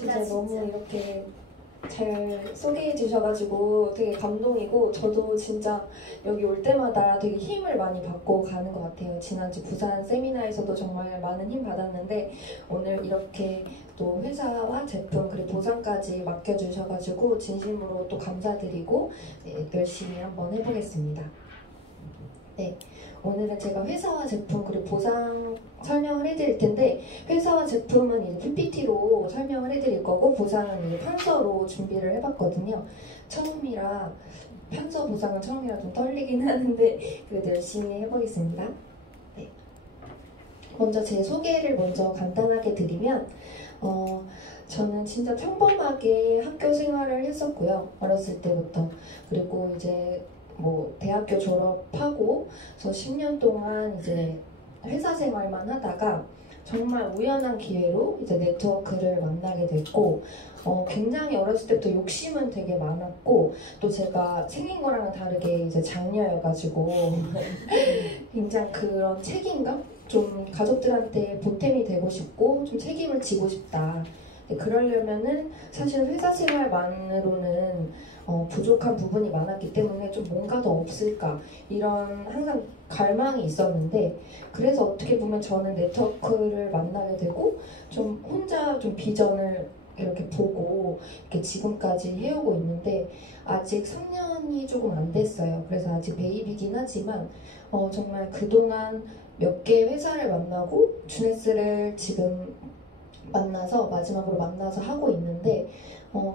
진짜 너무 이렇게 잘 소개해 주셔가지고 되게 감동이고, 저도 진짜 여기 올 때마다 되게 힘을 많이 받고 가는 것 같아요. 지난주 부산 세미나에서도 정말 많은 힘 받았는데, 오늘 이렇게 또 회사와 제품 그리고 보상까지 맡겨주셔가지고 진심으로 또 감사드리고, 네, 열심히 한번 해보겠습니다. 네, 오늘은 제가 회사와 제품 그리고 보상 설명을 해드릴 텐데, 회사와 제품은 이제 PPT로 설명을 해드릴 거고, 보상은 이제 판서로 준비를 해봤거든요. 처음이라 판서 보상은 처음이라 좀 떨리긴 하는데 그래도 열심히 해보겠습니다. 네. 먼저 제 소개를 먼저 간단하게 드리면, 저는 진짜 평범하게 학교 생활을 했었고요. 어렸을 때부터. 그리고 이제 뭐 대학교 졸업하고 그래서 10년 동안 이제 회사 생활만 하다가 정말 우연한 기회로 이제 네트워크를 만나게 됐고, 굉장히 어렸을 때부터 욕심은 되게 많았고, 또 제가 생긴 거랑은 다르게 이제 장녀여가지고 굉장히 그런 책임감? 좀 가족들한테 보탬이 되고 싶고 좀 책임을 지고 싶다. 그러려면은 사실 회사 생활만으로는 부족한 부분이 많았기 때문에 좀 뭔가 더 없을까, 이런 항상 갈망이 있었는데, 그래서 어떻게 보면 저는 네트워크를 만나게 되고 좀 혼자 좀 비전을 이렇게 보고 이렇게 지금까지 해오고 있는데, 아직 3년이 조금 안 됐어요. 그래서 아직 베이비긴 하지만 정말 그동안 몇 개의 회사를 만나고 주네스를 지금 만나서 마지막으로 만나서 하고 있는데,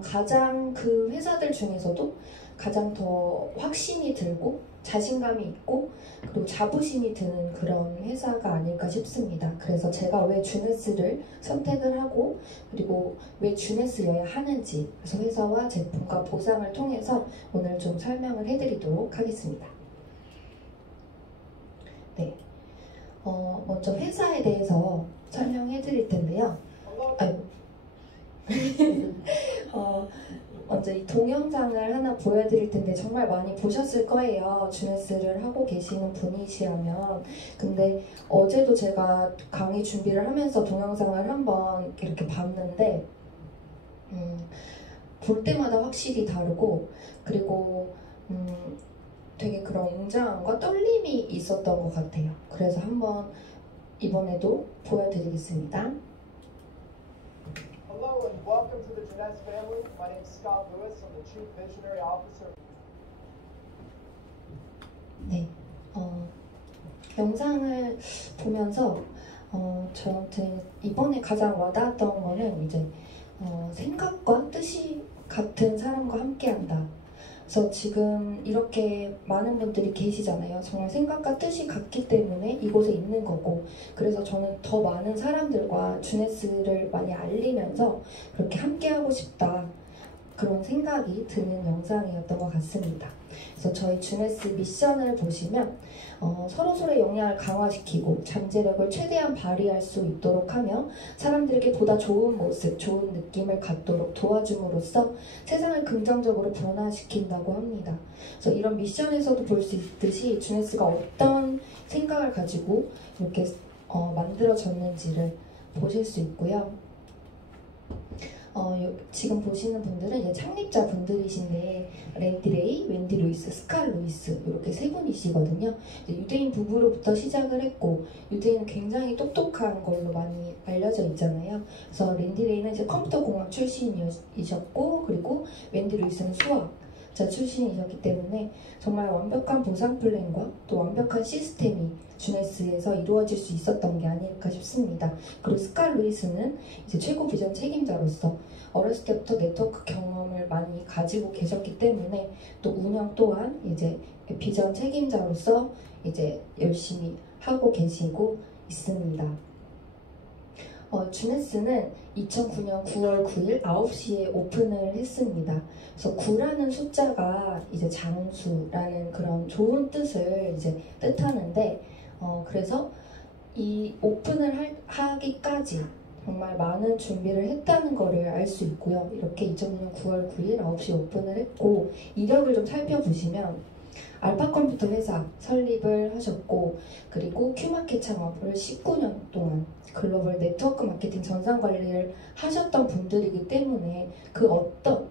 가장 그 회사들 중에서도 가장 더 확신이 들고 자신감이 있고 그리고 자부심이 드는 그런 회사가 아닐까 싶습니다. 그래서 제가 왜 주네스를 선택을 하고 그리고 왜 주네스여야 하는지, 그래서 회사와 제품과 보상을 통해서 오늘 좀 설명을 해드리도록 하겠습니다. 네, 먼저 회사에 대해서 설명해 드릴 텐데요. 먼저 이 동영상을 하나 보여드릴 텐데 정말 많이 보셨을 거예요. 주네스를 하고 계시는 분이시라면. 근데 어제도 제가 강의 준비를 하면서 동영상을 한번 이렇게 봤는데 볼 때마다 확실히 다르고, 그리고 되게 그런 웅장함과 떨림이 있었던 것 같아요. 그래서 한번 이번에도 보여드리겠습니다. Hello and welcome to the Jeunesse family. My name is Scott Lewis. I'm the Chief Visionary Officer. 네, 영상을 보면서 저한테 이번에 가장 와닿았던 거는 이제 생각과 뜻이 같은 사람과 함께한다. 그래서 지금 이렇게 많은 분들이 계시잖아요. 정말 생각과 뜻이 같기 때문에 이곳에 있는 거고, 그래서 저는 더 많은 사람들과 주네스를 많이 알리면서 그렇게 함께하고 싶다, 그런 생각이 드는 영상이었던 것 같습니다. 그래서 저희 주네스 미션을 보시면 서로서로의 역량을 강화시키고 잠재력을 최대한 발휘할 수 있도록 하며 사람들에게 보다 좋은 모습, 좋은 느낌을 갖도록 도와줌으로써 세상을 긍정적으로 변화시킨다고 합니다. 그래서 이런 미션에서도 볼 수 있듯이 주네스가 어떤 생각을 가지고 이렇게 만들어졌는지를 보실 수 있고요. 지금 보시는 분들은 이제 창립자 분들이신데, 랜디 레이, 웬디 루이스, 스칼 루이스, 이렇게 세 분이시거든요. 유대인 부부로부터 시작을 했고, 유대인은 굉장히 똑똑한 걸로 많이 알려져 있잖아요. 그래서 랜디 레이는 이제 컴퓨터 공학 출신이셨고, 그리고 웬디 루이스는 수학자 출신이셨기 때문에 정말 완벽한 보상 플랜과 또 완벽한 시스템이 주네스에서 이루어질 수 있었던 게 아닐까 싶습니다. 그리고 스칼 루이스는 이제 최고 비전 책임자로서 어렸을 때부터 네트워크 경험을 많이 가지고 계셨기 때문에 또 운영 또한 이제 비전 책임자로서 이제 열심히 하고 계시고 있습니다. 주네스는 2009년 9월 9일 9시에 오픈을 했습니다. 그래서 9라는 숫자가 이제 장수라는 그런 좋은 뜻을 이제 뜻하는데, 그래서 이 오픈을 하기까지 정말 많은 준비를 했다는 거를 알 수 있고요. 이렇게 2009년 9월 9일 9시 오픈을 했고, 이력을 좀 살펴보시면 알파 컴퓨터 회사 설립을 하셨고, 그리고 큐마켓 창업을 19년 동안 글로벌 네트워크 마케팅 전산 관리를 하셨던 분들이기 때문에 그 어떤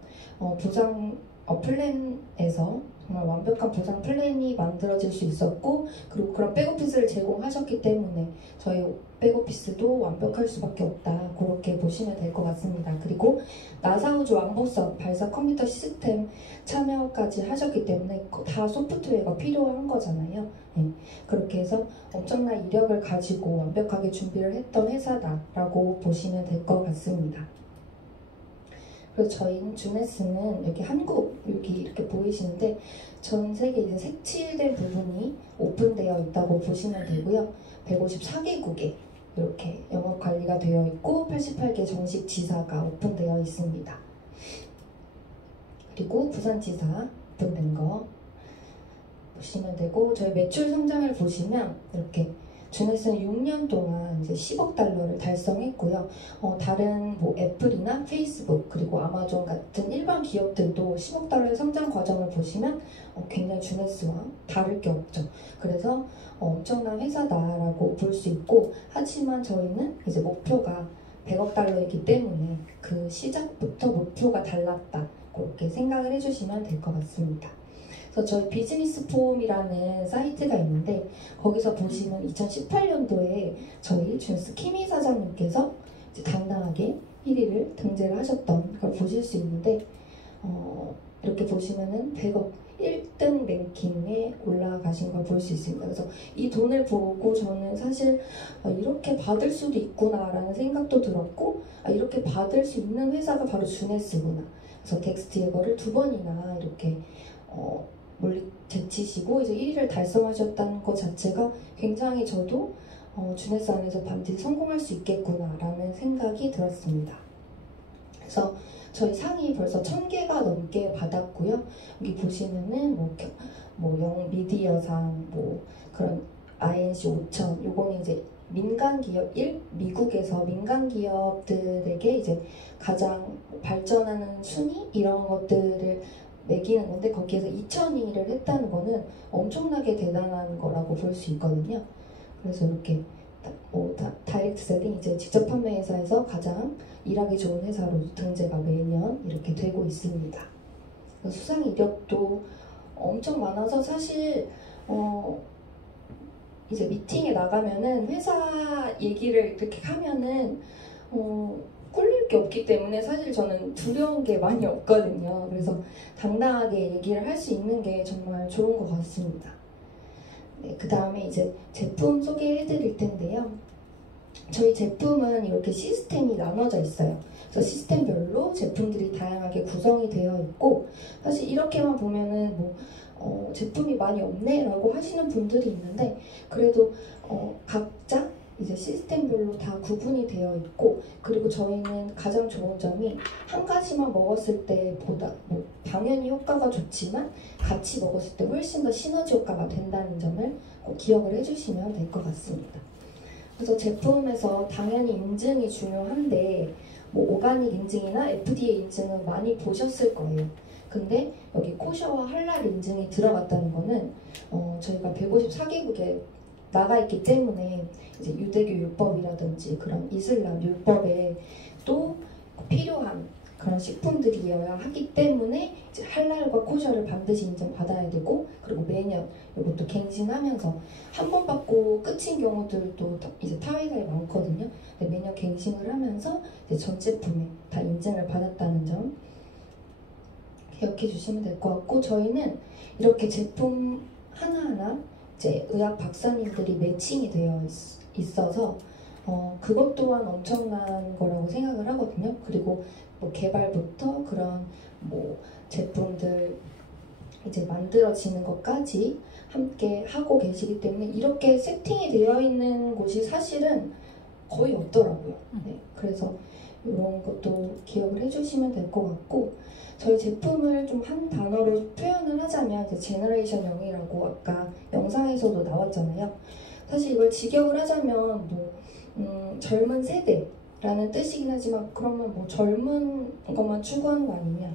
보상 플랜에서 정말 완벽한 보상 플랜이 만들어질 수 있었고, 그리고 그런 백오피스를 제공하셨기 때문에 저희 백오피스도 완벽할 수밖에 없다, 그렇게 보시면 될 것 같습니다. 그리고 나사 우주 왕복선 발사 컴퓨터 시스템 참여까지 하셨기 때문에 다 소프트웨어가 필요한 거잖아요. 네. 그렇게 해서 엄청난 이력을 가지고 완벽하게 준비를 했던 회사다라고 보시면 될 것 같습니다. 그래서 저희는 주네스는 여기 한국, 여기 이렇게 보이시는데 전 세계 이제 색칠된 부분이 오픈되어 있다고 보시면 되고요. 154개국에 이렇게 영업 관리가 되어 있고 88개 정식 지사가 오픈되어 있습니다. 그리고 부산지사 오픈된 거 보시면 되고, 저희 매출 성장을 보시면 이렇게 주네스는 6년 동안 이제 10억 달러를 달성했고요. 다른 뭐 애플이나 페이스북 그리고 아마존 같은 일반 기업들도 10억 달러의 성장 과정을 보시면 굉장히 주네스와 다를 게 없죠. 그래서 엄청난 회사다라고 볼 수 있고, 하지만 저희는 이제 목표가 100억 달러이기 때문에 그 시작부터 목표가 달랐다, 그렇게 생각을 해주시면 될 것 같습니다. 그래서 저희 비즈니스 폼이라는 사이트가 있는데, 거기서 보시면 2018년도에 저희 주네스 키미 사장님께서 이제 당당하게 1위를 등재를 하셨던 걸 보실 수 있는데, 이렇게 보시면은 100억 1등 랭킹에 올라가신 걸 볼 수 있습니다. 그래서 이 돈을 보고 저는 사실 이렇게 받을 수도 있구나라는 생각도 들었고, 이렇게 받을 수 있는 회사가 바로 주네스구나. 그래서 텍스트 예거를 2번이나 이렇게 멀리 제치시고 이제 1위를 달성하셨다는 것 자체가 굉장히 저도 주네스 안에서 반드시 성공할 수 있겠구나라는 생각이 들었습니다. 그래서 저희 상이 벌써 1000개가 넘게 받았고요. 여기 보시면은 영 미디어상, 그런 INC 5000, 요거는 이제 민간기업 미국에서 민간기업들에게 이제 가장 발전하는 순위 이런 것들을 매기는 건데, 거기에서 2000위를 했다는 거는 엄청나게 대단한 거라고 볼 수 있거든요. 그래서 이렇게 다이렉트 셀링, 이제 직접 판매 회사에서 가장 일하기 좋은 회사로 등재가 매년 이렇게 되고 있습니다. 수상 이력도 엄청 많아서 사실 이제 미팅에 나가면은 회사 얘기를 이렇게 하면은 꿀릴 게 없기 때문에 사실 저는 두려운 게 많이 없거든요. 그래서 당당하게 얘기를 할 수 있는 게 정말 좋은 것 같습니다. 네, 그 다음에 이제 제품 소개해 드릴 텐데요. 저희 제품은 이렇게 시스템이 나눠져 있어요. 그래서 시스템별로 제품들이 다양하게 구성이 되어 있고, 사실 이렇게만 보면은 제품이 많이 없네 라고 하시는 분들이 있는데, 그래도 각자 이제 시스템별로 다 구분이 되어 있고, 그리고 저희는 가장 좋은 점이 한 가지만 먹었을 때보다 당연히 효과가 좋지만 같이 먹었을 때 훨씬 더 시너지 효과가 된다는 점을 꼭 기억을 해주시면 될 것 같습니다. 그래서 제품에서 당연히 인증이 중요한데, 오가닉 인증이나 FDA 인증은 많이 보셨을 거예요. 근데 여기 코셔와 할랄 인증이 들어갔다는 거는 저희가 154개국에 나가 있기 때문에 이제 유대교 율법이라든지 그런 이슬람 율법에 또 필요한 그런 식품들이어야 하기 때문에 이제 할랄과 코셔를 반드시 인정받아야 되고, 그리고 매년 이것도 갱신하면서 한 번 받고 끝인 경우들도 이제 타회사에 많거든요. 매년 갱신을 하면서 이제 전 제품에 다 인증을 받았다는 점 기억해 주시면 될 것 같고, 저희는 이렇게 제품 하나하나 이제 의학 박사님들이 매칭이 되어 있어서 그것 또한 엄청난 거라고 생각을 하거든요. 그리고 개발부터 그런 제품들 이제 만들어지는 것까지 함께 하고 계시기 때문에 이렇게 세팅이 되어 있는 곳이 사실은 거의 없더라고요. 네, 그래서 이런 것도 기억을 해주시면 될 것 같고, 저희 제품을 좀 한 단어로 표현을 하자면 이제 제너레이션 0이라고 아까 영상에서도 나왔잖아요. 사실 이걸 직역을 하자면 젊은 세대라는 뜻이긴 하지만, 그러면 젊은 것만 추구하는 거 아니냐,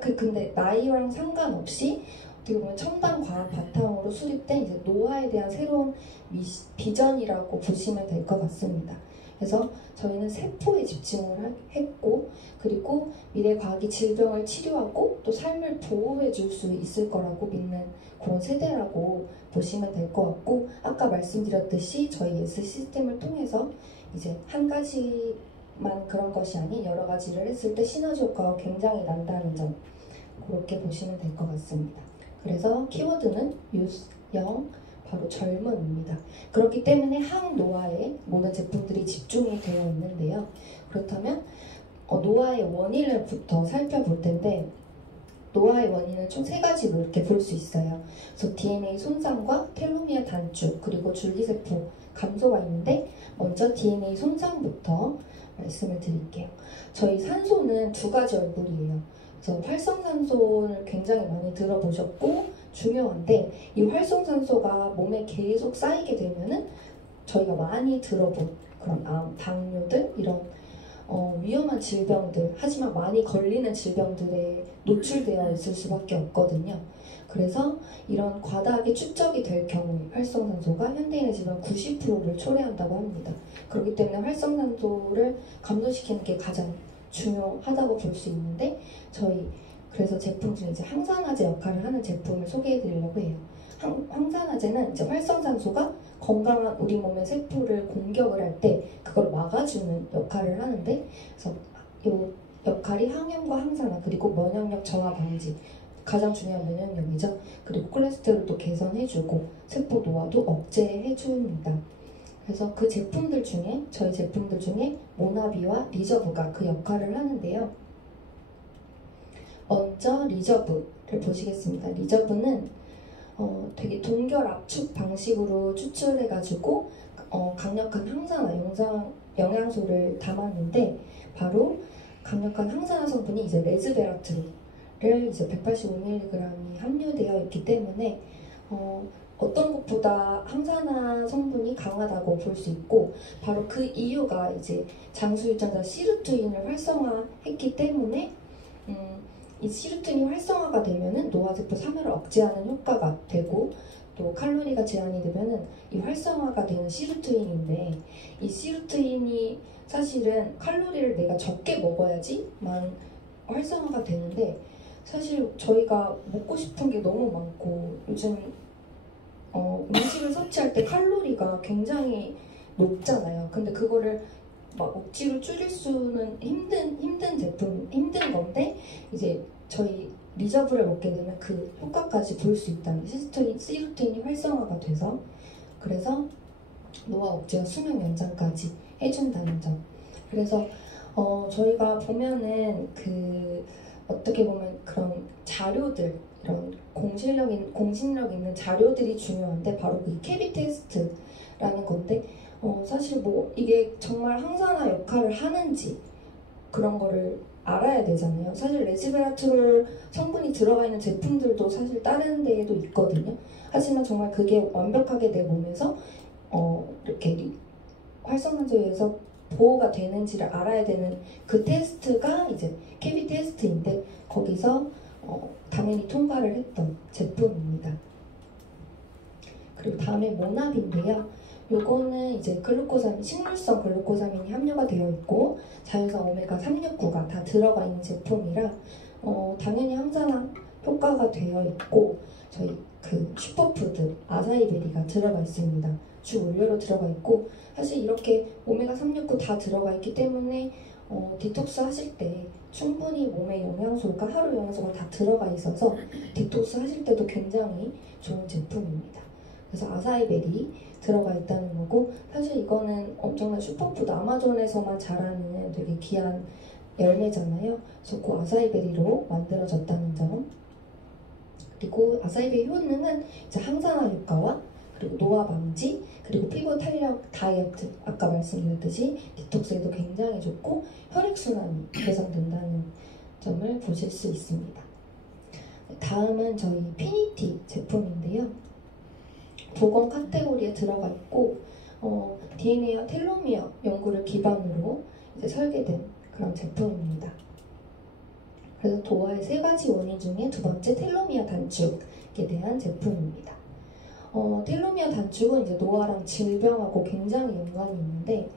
근데 나이랑 상관없이 어떻게 보면 첨단 과학 바탕으로 수립된 이제 노화에 대한 새로운 비전이라고 보시면 될 것 같습니다. 그래서 저희는 세포에 집중을 했고, 그리고 미래 과학이 질병을 치료하고 또 삶을 보호해 줄 수 있을 거라고 믿는 그런 세대라고 보시면 될 것 같고, 아까 말씀드렸듯이 저희 예스 시스템을 통해서 이제 한 가지만 그런 것이 아닌 여러 가지를 했을 때 시너지 효과가 굉장히 난다는 점, 그렇게 보시면 될 것 같습니다. 그래서 키워드는 유스, 영, 바로 젊음입니다. 그렇기 때문에 항노화에 모든 제품들이 집중이 되어 있는데요. 그렇다면 노화의 원인을부터 살펴볼 텐데, 노화의 원인은 총 3가지로 이렇게 볼 수 있어요. 그래서 DNA 손상과 텔로미어 단축, 그리고 줄기세포 감소가 있는데, 먼저 DNA 손상부터 말씀을 드릴게요. 저희 산소는 2가지 얼굴이에요. 그래서 활성산소를 굉장히 많이 들어보셨고 중요한데, 이 활성산소가 몸에 계속 쌓이게 되면은 저희가 많이 들어본 그런 암, 당뇨들 이런 위험한 질병들, 하지만 많이 걸리는 질병들에 노출되어 있을 수밖에 없거든요. 그래서 이런 과다하게 축적이 될 경우에 활성산소가 현대인의 질병 90%를 초래한다고 합니다. 그렇기 때문에 활성산소를 감소시키는 게 가장 중요하다고 볼 수 있는데, 저희 그래서 제품 중에 이제 항산화제 역할을 하는 제품을 소개해 드리려고 해요. 항산화제는 이제 활성산소가 건강한 우리 몸의 세포를 공격을 할 때 그걸 막아주는 역할을 하는데, 그래서 이 역할이 항염과 항산화, 그리고 면역력 저하 방지, 가장 중요한 면역력이죠. 그리고 콜레스테롤도 개선해주고 세포 노화도 억제해줍니다. 그래서 그 제품들 중에, 저희 제품들 중에 모나비와 리저브가 그 역할을 하는데요. 먼저 리저브를 보시겠습니다. 리저브는 되게 동결 압축 방식으로 추출해가지고 강력한 항산화 영양소를 담았는데, 바로 강력한 항산화 성분이 이제 레즈베라트를 이제 185mg이 함유되어 있기 때문에 어떤 것보다 항산화 성분이 강하다고 볼 수 있고, 바로 그 이유가 이제 장수유전자 시루트인을 활성화했기 때문에 이 시루트인이 활성화가 되면은 노화세포 사멸을 억제하는 효과가 되고, 또 칼로리가 제한이 되면은 이 활성화가 되는 시루트인인데, 이 시루트인이 사실은 칼로리를 내가 적게 먹어야지만 활성화가 되는데, 사실 저희가 먹고 싶은 게 너무 많고 요즘 음식을 섭취할 때 칼로리가 굉장히 높잖아요. 근데 그거를 막 억지로 줄일 수는 힘든 건데, 이제 저희 리저브를 먹게 되면 그 효과까지 볼 수 있다는, 시루트인이 활성화가 돼서, 그래서 노화 억제와 수명 연장까지 해준다는 점. 그래서 저희가 보면은 어떻게 보면 그런 자료들, 이런 공신력 있는 자료들이 중요한데, 바로 그 캐비 테스트라는 건데, 사실 뭐 이게 정말 항산화 역할을 하는지 그런 거를 알아야 되잖아요. 사실 레즈베라트롤 성분이 들어가 있는 제품들도 사실 다른 데에도 있거든요. 하지만 정말 그게 완벽하게 내 몸에서 이렇게 활성산소에서 보호가 되는지를 알아야 되는 그 테스트가 이제 캐비 테스트인데, 거기서 당연히 통과를 했던 제품입니다. 그리고 다음에 모나비인데요. 요거는 이제 글루코사민, 식물성 글루코사민이 함유가 되어 있고 자연산 오메가 369가 다 들어가 있는 제품이라 당연히 항산화 효과가 되어 있고, 저희 그 슈퍼푸드 아사이베리가 들어가 있습니다. 주 원료로 들어가 있고, 사실 이렇게 오메가 369 다 들어가 있기 때문에 디톡스 하실 때 충분히 몸에 영양소가, 하루 영양소가 다 들어가 있어서 디톡스 하실 때도 굉장히 좋은 제품입니다. 그래서 아사이베리 들어가 있다는 거고, 사실 이거는 엄청난 슈퍼푸드, 아마존에서만 자라는 되게 귀한 열매잖아요. 그래서 그 아사이베리로 만들어졌다는 점. 그리고 아사이베리 효능은 이제 항산화 효과와 그리고 노화 방지, 그리고 피부 탄력 다이어트, 아까 말씀드렸듯이 디톡스에도 굉장히 좋고 혈액순환이 개선된다는 점을 보실 수 있습니다. 다음은 저희 피니티 제품인데요. 보건 카테고리에 들어가 있고 DNA와 텔로미어 연구를 기반으로 이제 설계된 그런 제품입니다. 그래서 노화의 3가지 원인 중에 2번째 텔로미어 단축이 대한 제품입니다. 텔로미어 단축은 이제 노화랑 질병하고 굉장히 연관이 있는데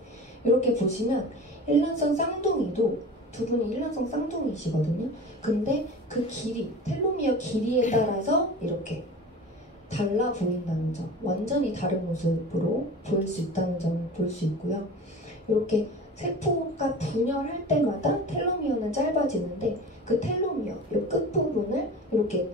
이렇게 보시면 일란성 쌍둥이도 두 분이 일란성 쌍둥이시거든요. 근데 그 길이, 텔로미어 길이에 따라서 이렇게 달라 보인다는 점, 완전히 다른 모습으로 보일 수 있다는 점을 볼 수 있고요. 이렇게 세포가 분열할 때마다 텔로미어는 짧아지는데 그 텔로미어, 이 끝부분을 이렇게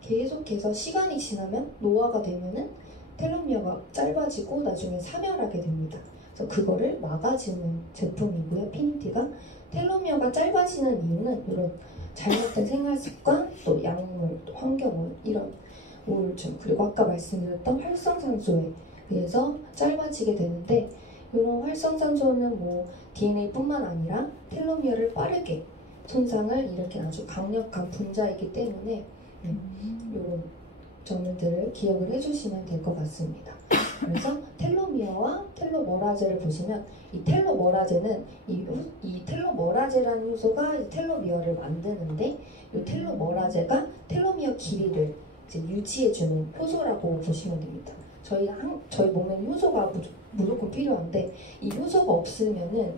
계속해서 시간이 지나면 노화가 되면은 텔로미어가 짧아지고 나중에 사멸하게 됩니다. 그래서 그거를 막아주는 제품이고요. 피니티가 텔로미어가 짧아지는 이유는 이런 잘못된 생활 습관, 또 약물, 또 환경오염 이런 우울증, 그리고 아까 말씀드렸던 활성산소에 의해서 짧아지게 되는데 이런 활성산소는 뭐 DNA뿐만 아니라 텔로미어를 빠르게 손상을 일으키는 아주 강력한 분자이기 때문에 이런 점들을 기억을 해주시면 될 것 같습니다. 그래서 텔로미어와 텔로머라제를 보시면 이 텔로머라제는 이 텔로머라제라는 효소가 텔로미어를 만드는데 이 텔로머라제가 텔로미어 길이를 이제 유지해주는 효소라고 보시면 됩니다. 저희 몸에는 효소가 무조건 필요한데 이 효소가 없으면은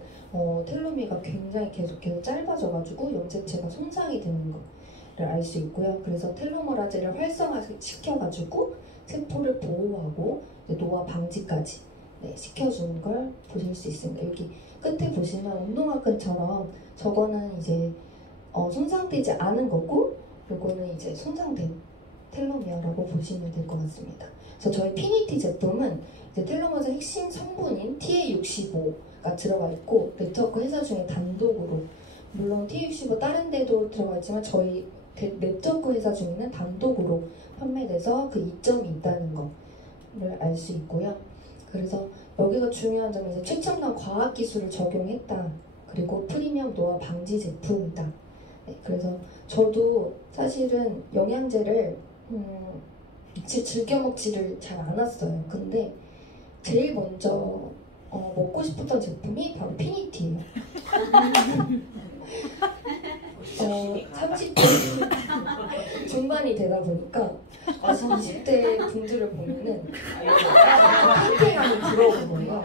텔로미어가 굉장히 계속해서 짧아져가지고 염색체가 손상이 되는 거를 알 수 있고요. 그래서 텔로머라제를 활성화시켜가지고 세포를 보호하고 노화 방지까지 시켜주는 걸 보실 수 있습니다. 여기 끝에 보시면 운동화끈처럼 저거는 이제 손상되지 않은 거고 요거는 이제 손상된 텔로미어라고 보시면 될 것 같습니다. 그래서 저희 피니티 제품은 이제 텔로머의 핵심 성분인 TA65가 들어가 있고 네트워크 회사 중에 단독으로, 물론 TA65 다른 데도 들어가 있지만 저희 네트워크 회사 중에는 단독으로 판매돼서 그 이점이 있다는 거를 알 수 있고요. 그래서 여기가 중요한 점은 이제 최첨단 과학 기술을 적용했다. 그리고 프리미엄 노화 방지 제품이다. 그래서 저도 사실은 영양제를 즐겨 먹지를 잘 않았어요. 근데 제일 먼저 먹고 싶었던 제품이 바로 피니티예요. 30대 중반이 되다 보니까 20대 분들을 보면은 팽팽함이 들어오는 거예요.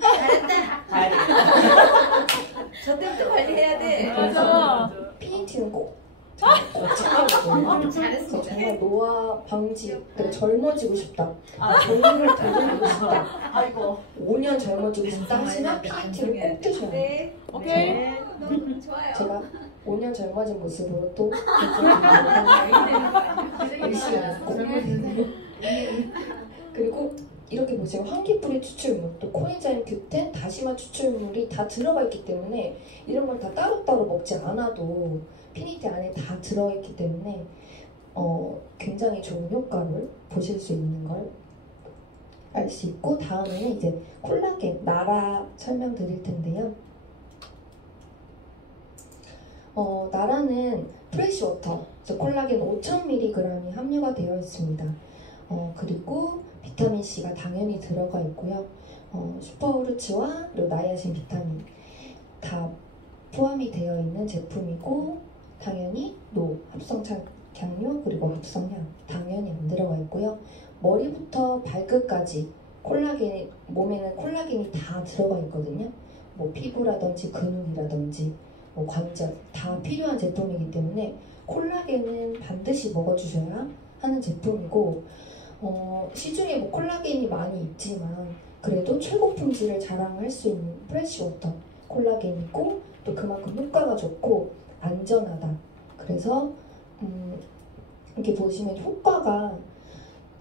잘했다. 저 때부터 관리해야 돼. 맞아. 피니티는 꼭 챙겨보거든요. 잘했습니다. 정말 노화 방지, 그리고 젊어지고 싶다. 정리를 되돌리고 싶다. 아이고. 5년 젊어지고 싶다 하시면 피니티를 꼭 드셔야 돼요. 네. 오케이. 네. 너무 좋아요. 제가 5년 젊어진 모습으로 또 열심히 하고 그리고 이렇게 보시면 환기뿌리 추출물, 또 코엔자임 Q10, 다시마 추출물이 다 들어가 있기 때문에 이런 걸 다 따로따로 먹지 않아도 피니티 안에 다 들어있기 때문에 굉장히 좋은 효과를 보실 수 있는 걸 알 수 있고, 다음에는 이제 콜라겐, 나라 설명드릴 텐데요. 나라는 프레시워터, 콜라겐 5,000mg이 함유가 되어 있습니다. 그리고 비타민C가 당연히 들어가 있고요. 슈퍼우르츠와 그리고 나이아신 비타민 다 포함이 되어 있는 제품이고, 당연히 합성착향료 그리고 합성향 당연히 안 들어가 있고요. 머리부터 발끝까지 몸에는 콜라겐이 다 들어가 있거든요. 뭐 피부라든지 근육이라든지 뭐 관절 다 필요한 제품이기 때문에 콜라겐은 반드시 먹어주셔야 하는 제품이고, 시중에 뭐 콜라겐이 많이 있지만 그래도 최고 품질을 자랑할 수 있는 프레시워터 콜라겐이고, 또 그만큼 효과가 좋고 안전하다. 그래서 이렇게 보시면 효과가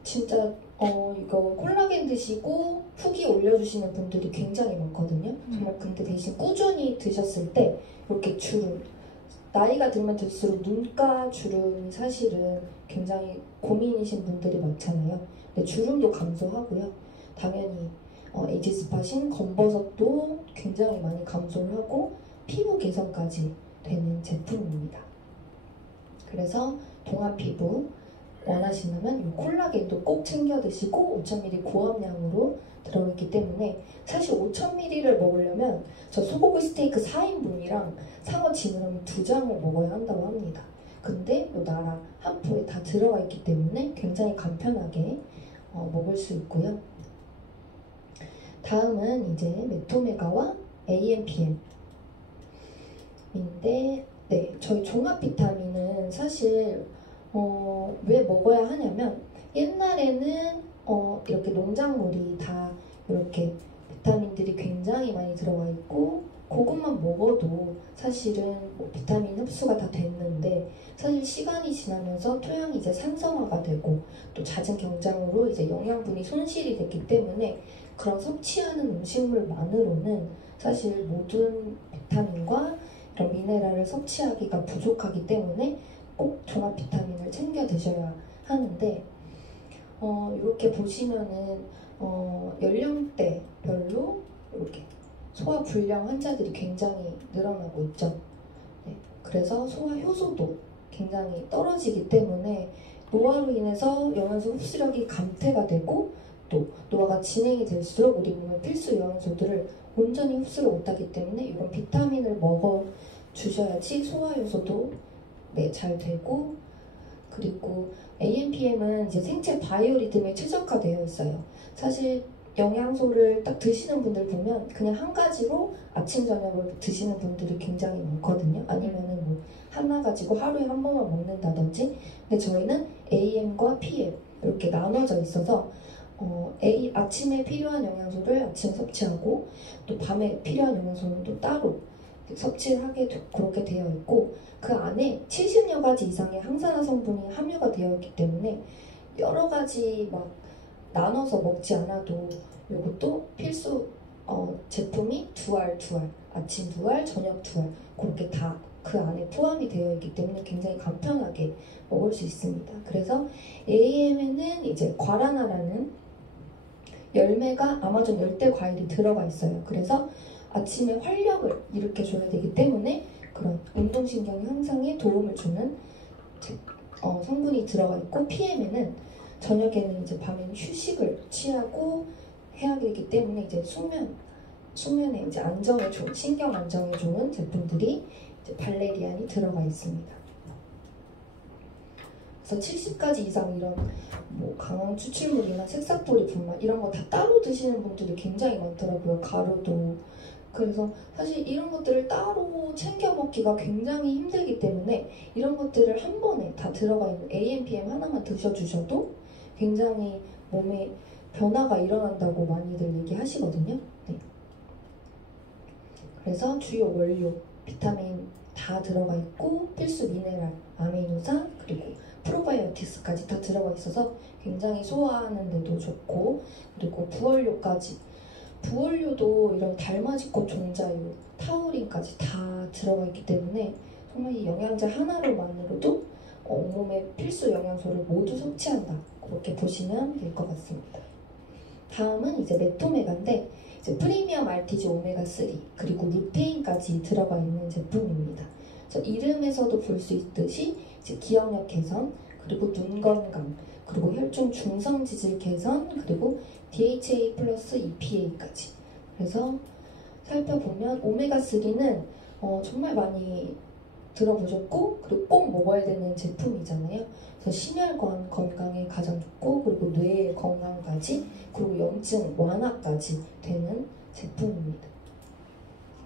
진짜 이거 콜라겐 드시고 후기 올려주시는 분들이 굉장히 많거든요. 정말 근데 대신 꾸준히 드셨을 때 이렇게 주름, 나이가 들면 들수록 눈가 주름이 사실은 굉장히 고민이신 분들이 많잖아요. 근데 주름도 감소하고요. 당연히 에이지스팟인 검버섯도 굉장히 많이 감소를 하고 피부 개선까지 되는 제품입니다. 그래서 동안 피부 원하신다면 이 콜라겐도 꼭 챙겨 드시고 5000ml 고함량으로 들어있기 때문에 사실 5000ml를 먹으려면 저 소고기 스테이크 4인분이랑 상어 지느러미 2장을 먹어야 한다고 합니다. 근데 이 나라 한 포에 다 들어가 있기 때문에 굉장히 간편하게 먹을 수 있고요. 다음은 이제 메토메가와 AMPM인데 네, 저희 종합 비타민은 사실 왜 먹어야 하냐면 옛날에는 이렇게 농작물이 다 이렇게 비타민들이 굉장히 많이 들어가 있고 그것만 먹어도 사실은 뭐 비타민 흡수가 다 됐는데 사실 시간이 지나면서 토양이 이제 산성화가 되고 또 잦은 경장으로 이제 영양분이 손실이 됐기 때문에 그런 섭취하는 음식물만으로는 사실 모든 비타민과 이런 미네랄을 섭취하기가 부족하기 때문에 꼭 종합 비타민을 챙겨 드셔야 하는데 이렇게 보시면은 연령대별로 이렇게 소화 불량 환자들이 굉장히 늘어나고 있죠. 네, 그래서 소화 효소도 굉장히 떨어지기 때문에 노화로 인해서 영양소 흡수력이 감퇴가 되고 또 노화가 진행이 될수록 우리 몸의 필수 영양소들을 온전히 흡수를 못하기 때문에 이런 비타민을 먹어 주셔야지 소화 효소도 네, 잘 되고 그리고 AMPM은 이제 생체 바이오리듬에 최적화되어 있어요. 사실 영양소를 딱 드시는 분들 보면 그냥 한 가지로 아침 저녁을 드시는 분들이 굉장히 많거든요. 아니면은 뭐 하나 가지고 하루에 한 번만 먹는다든지. 근데 저희는 AM과 PM 이렇게 나눠져 있어서 아침에 필요한 영양소를 아침에 섭취하고 또 밤에 필요한 영양소는 또 따로 섭취를 하게 그렇게 되어 있고 그 안에 70여 가지 이상의 항산화 성분이 함유가 되어 있기 때문에 여러 가지 막 나눠서 먹지 않아도 이것도 필수 제품이 두 알, 아침 2알, 저녁 2알 그렇게 다 그 안에 포함이 되어 있기 때문에 굉장히 간편하게 먹을 수 있습니다. 그래서 AM에는 이제 과라나라는 열매가 아마존 열대 과일이 들어가 있어요. 그래서 아침에 활력을 일으켜줘야 되기 때문에 그런 운동신경 향상에 도움을 주는 성분이 들어가 있고 PM에는 저녁에는 이제 밤에는 휴식을 취하고 해야 되기 때문에 이제 수면에 이제 안정에 좋은 신경 안정에 좋은 제품들이 이제 발레리안이 들어가 있습니다. 그래서 70가지 이상 이런 뭐 강황 추출물이나 색사포리 분말 이런 거 다 따로 드시는 분들이 굉장히 많더라고요. 가루도. 그래서 사실 이런 것들을 따로 챙겨 먹기가 굉장히 힘들기 때문에 이런 것들을 한 번에 다 들어가 있는 AMPM 하나만 드셔주셔도 굉장히 몸에 변화가 일어난다고 많이들 얘기하시거든요. 네. 그래서 주요 원료, 비타민 다 들어가 있고 필수 미네랄, 아미노산, 그리고 프로바이오틱스까지 다 들어가 있어서 굉장히 소화하는 데도 좋고 그리고 부원료까지 부원료도 이런 달맞이꽃 종자유, 타우린까지 다 들어가 있기 때문에 정말 이 영양제 하나로만으로도 온몸의 필수 영양소를 모두 섭취한다. 그렇게 보시면 될 것 같습니다. 다음은 이제 메토메가인데 이제 프리미엄 RTG 오메가3 그리고 루테인까지 들어가 있는 제품입니다. 그래서 이름에서도 볼 수 있듯이 이제 기억력 개선, 그리고 눈 건강, 그리고 혈중 중성 지질 개선, 그리고 DHA 플러스 EPA까지. 그래서 살펴보면 오메가3는 정말 많이 들어보셨고 그리고 꼭 먹어야 되는 제품이잖아요. 그래서 심혈관 건강에 가장 좋고 그리고 뇌의 건강까지 그리고 염증 완화까지 되는 제품입니다.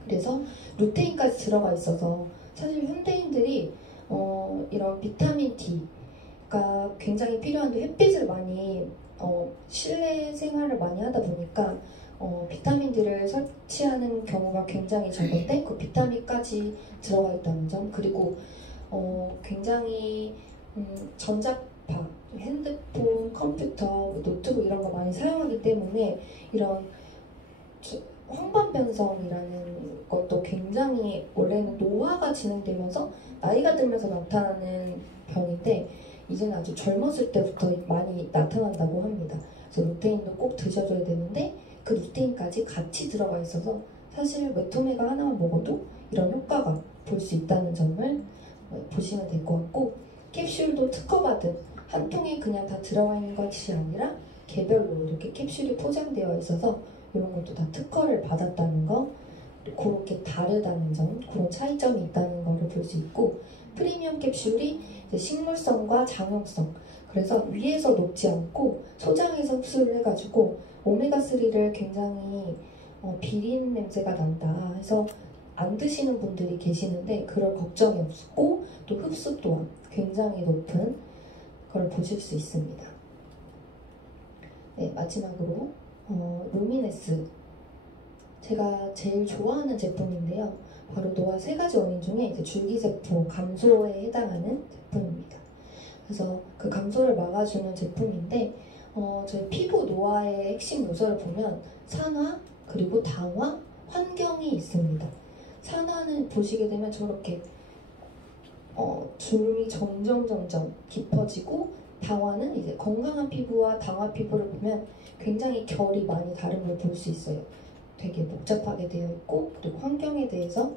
그래서 루테인까지 들어가 있어서 사실 현대인들이 이런 비타민 D가 굉장히 필요한데 햇빛을 많이 실내 생활을 많이 하다 보니까 비타민들을 섭취하는 경우가 굉장히 적은데 그 비타민까지 들어가 있다는 점 그리고 굉장히 전자파, 핸드폰, 컴퓨터, 노트북 이런 거 많이 사용하기 때문에 이런 황반변성이라는 것도 굉장히 원래는 노화가 진행되면서 나이가 들면서 나타나는 병인데 이제는 아주 젊었을 때부터 많이 나타난다고 합니다. 그래서 루테인도 꼭 드셔줘야 되는데 그 루테인까지 같이 들어가 있어서 사실 메토메가 하나만 먹어도 이런 효과가 볼 수 있다는 점을 보시면 될 것 같고 캡슐도 특허받은 한 통에 그냥 다 들어가 있는 것이 아니라 개별로 이렇게 캡슐이 포장되어 있어서 이런 것도 다 특허를 받았다는 거, 그렇게 다르다는 점, 그런 차이점이 있다는 거를 볼 수 있고, 프리미엄 캡슐이 이제 식물성과 장용성, 그래서 위에서 녹지 않고 소장에서 흡수를 해가지고 오메가3를 굉장히 비린 냄새가 난다 해서 안 드시는 분들이 계시는데 그럴 걱정이 없고 또 흡수 또한 굉장히 높은 걸 보실 수 있습니다. 네, 마지막으로 루미네스, 제가 제일 좋아하는 제품인데요. 바로 노화 3가지 원인 중에 이제 줄기세포 감소에 해당하는 제품입니다. 그래서 그 감소를 막아주는 제품인데 저희 피부 노화의 핵심 요소를 보면 산화, 그리고 당화, 환경이 있습니다. 산화는 보시게 되면 저렇게 주름이 점점 깊어지고, 당화는 이제 건강한 피부와 당화 피부를 보면 굉장히 결이 많이 다른 걸 볼 수 있어요. 되게 복잡하게 되어 있고, 그리고 환경에 대해서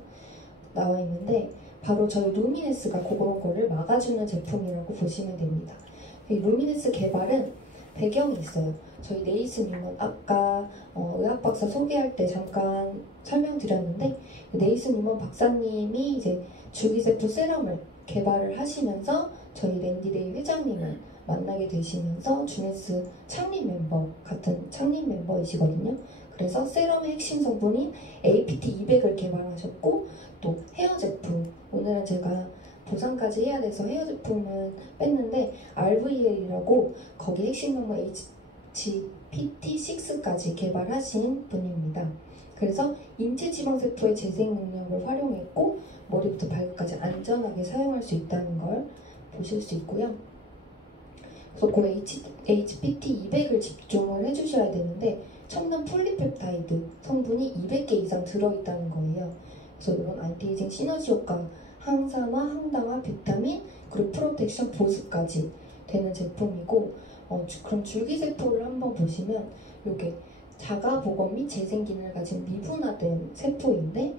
나와 있는데 바로 저희 루미네스가 그런 거를 막아주는 제품이라고 보시면 됩니다. 이 루미네스 개발은 배경이 있어요. 저희 네이슨 뉴먼, 아까 의학박사 소개할 때 잠깐 설명드렸는데, 네이슨 뉴먼 박사님이 이제 줄기세포 세럼을 개발을 하시면서 저희 랜디데이 회장님을 만나게 되시면서 주네스 창립 멤버 같은 창립 멤버이시거든요. 그래서 세럼의 핵심 성분인 APT200을 개발하셨고, 또 헤어 제품, 오늘은 제가 보상까지 해야 돼서 헤어 제품은 뺐는데 RVL이라고 거기 핵심 성분 HPT6까지 개발하신 분입니다. 그래서 인체 지방세포의 재생 능력을 활용했고 머리부터 발끝까지 안전하게 사용할 수 있다는 걸 보실 수 있고요. 그래서 그 HPT200을 집중을 해주셔야 되는데 첨단 폴리펩타이드 성분이 200개 이상 들어있다는 거예요. 그래서 이런 안티에이징 시너지 효과, 항산화, 항당화, 비타민, 그리고 프로텍션, 보습까지 되는 제품이고, 그럼 줄기세포를 한번 보시면 이게 자가복원 및 재생 기능을 가진 미분화된 세포인데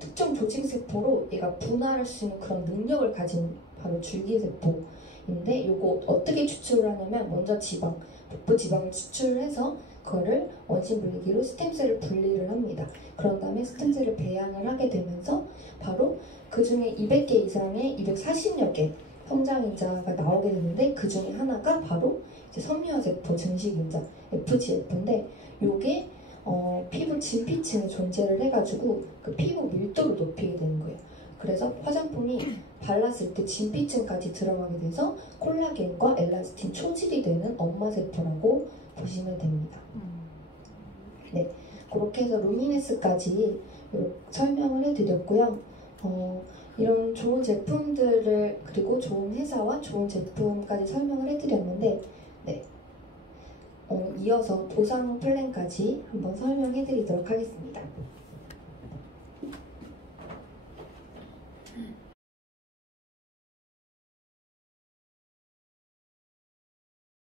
특정 조직세포로 얘가 분할할 수 있는 그런 능력을 가진 바로 줄기세포인데, 이거 어떻게 추출을 하냐면 먼저 지방, 복부 지방을 추출해서 그거를 원심 분리기로 스템셀을 분리를 합니다. 그런 다음에 스템셀을 배양을 하게 되면서 바로 그 중에 200개 이상의 240여 개 성장인자가 나오게 되는데, 그 중에 하나가 바로 이제 섬유화세포 증식인자 FGF인데, 요게 피부 진피층에 존재를 해가지고 그 피부 밀도를 높이게 되는 거예요. 그래서 화장품이 발랐을 때 진피층까지 들어가게 돼서 콜라겐과 엘라스틴 초질이 되는 엄마세포라고 보시면 됩니다. 네, 그렇게 해서 루미네스까지 설명을 해드렸고요. 이런 좋은 제품들을, 그리고 좋은 회사와 좋은 제품까지 설명을 해드렸는데, 네, 이어서 보상 플랜까지 한번 설명해드리도록 하겠습니다.